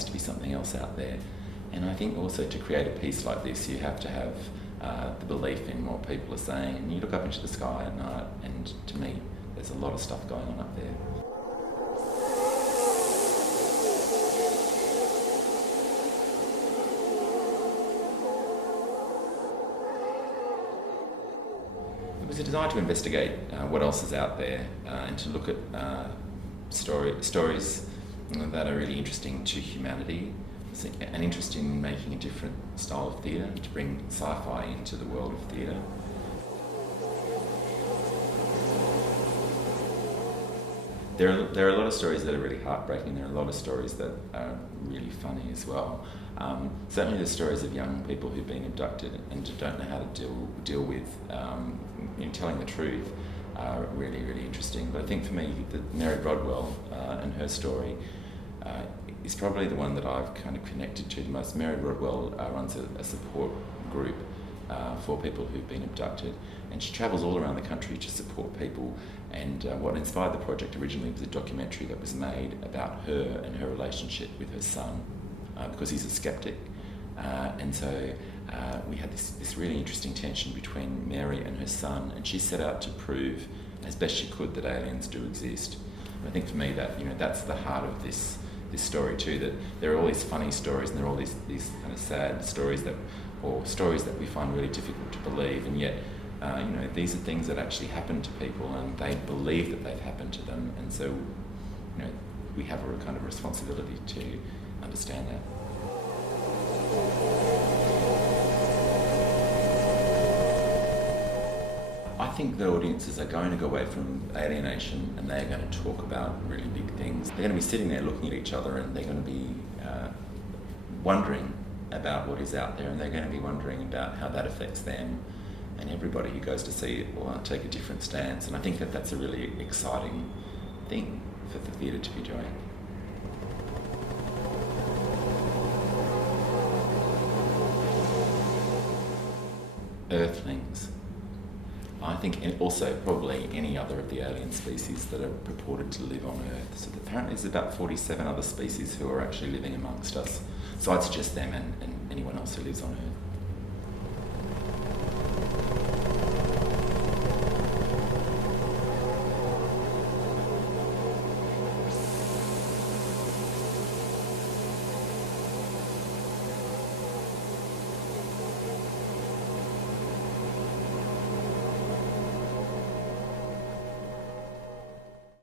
has to be something else out there. And I think also to create a piece like this, you have to have the belief in what people are saying. And you look up into the sky at night, and to me, there's a lot of stuff going on up there. It was designed to investigate what else is out there and to look at stories that are really interesting to humanity, and interest in making a different style of theatre, to bring sci-fi into the world of theatre. There are a lot of stories that are really heartbreaking. There are a lot of stories that are really funny as well. Certainly the stories of young people who've been abducted and don't know how to deal with telling the truth are really, really interesting. But I think for me, Mary Rodwell and her story is probably the one that I've kind of connected to the most. Mary Rodwell runs a support group for people who've been abducted, and she travels all around the country to support people. And what inspired the project originally was a documentary that was made about her and her relationship with her son, because he's a skeptic. And so we had this really interesting tension between Mary and her son, and she set out to prove as best she could that aliens do exist. And I think for me that that's the heart of this story too, that there are all these funny stories and there are all these kind of sad stories that we find really difficult to believe, and yet these are things that actually happen to people and they believe that they've happened to them, and so we have a kind of responsibility to understand that. I think the audiences are going to go away from alienation and they're going to talk about really big things. They're going to be sitting there looking at each other and they're going to be wondering about what is out there, and they're going to be wondering about how that affects them. And everybody who goes to see it will take a different stance, and I think that that's a really exciting thing for the theatre to be doing. Earthlings. I think, and also probably any other of the alien species that are purported to live on Earth. So apparently there's about 47 other species who are actually living amongst us. So I'd suggest them and anyone else who lives on Earth.